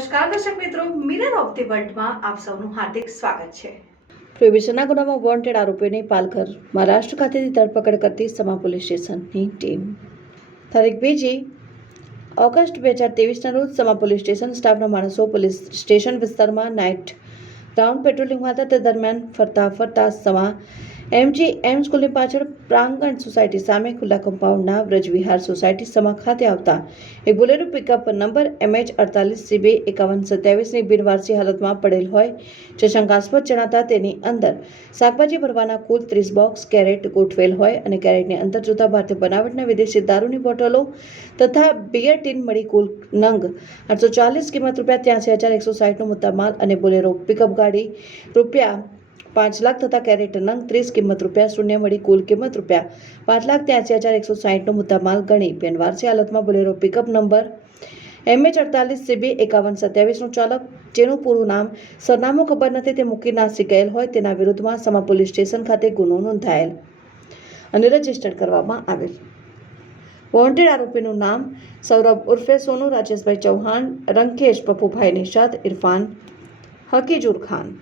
નમસ્કાર, દર્શક મિત્રો. મિરર ઓફ ધી વર્લ્ડમાં આપ સૌનું હાર્દિક સ્વાગત છે. પ્રોહિબિશનના ગુનામાં વોન્ટેડ આરોપીઓની પાલઘર, મહારાષ્ટ્ર ખાતેથી ધરપકડ કરતી સમા પોલીસ સ્ટેશનની ટીમ. તારીખ બીજી ઓગસ્ટ બે હજાર ત્રેવીસના રોજ સમા પોલીસ સ્ટેશન સ્ટાફના માણસો પોલીસ સ્ટેશન વિસ્તારમાં નાઇટ રાઉન્ડ પેટ્રોલિંગમાં હતા તે દરમિયાન ફરતા ફરતા સમા એમજી એમ સ્કૂલની પાછળ પ્રાંગણ સોસાયટી સામે ખુલ્લા કમ્પાઉન્ડના વ્રજવિહાર સોસાયટી સમા ખાતે આવતા એક બોલેરો પિકઅપ નંબર એમએચ અડતાલીસ સીબી એકાવન સત્યાવીસની બિનવારસી હાલતમાં પડેલ હોય જે શંકાસ્પદ જણાતા તેની અંદર શાકભાજી ભરવાના કુલ ત્રીસ બોક્સ કેરેટ ગોઠવેલ હોય અને કેરેટની અંદર જોતા ભારતીય બનાવટના વિદેશી દારૂની બોટલો તથા બિયર ટીન મળી કુલ નંગ આઠસો ચાલીસ કિંમત રૂપિયા, ત્યાંસી હજાર એકસો સાઠનો મુદ્દામાલ અને બોલેરો પિકઅપ ગાડી રૂપિયા પાંચ લાખ તથા કેરેટ નંગ ત્રીસ કિંમત રૂપિયા, શૂન્ય મળી કુલ કિંમત રૂપિયા પાંચ લાખ ત્યાંસી હજાર એકસો સાઠનો મુદ્દામાલ ગણી. પેનવારસી હાલતમાં બોલેરો પિકઅપ નંબર એમએચ અડતાલીસ સીબી એકાવન સત્યાવીસનો ચાલક, જેનું પૂરું નામ સરનામું ખબર નથી, તે મૂકી નાસી ગયેલ હોય તેના વિરુદ્ધમાં સમા પોલીસ સ્ટેશન ખાતે ગુનો નોંધાયેલ. અને રજિસ્ટર કરવામાં આવેલ. વોન્ટેડ આરોપીનું નામ સૌરભ ઉર્ફે સોનુ, રાજેશભાઈ ચૌહાણ, રંકેશ પપ્પુભાઈ નિષાદ ઇરફાન હકીજુર ખાન.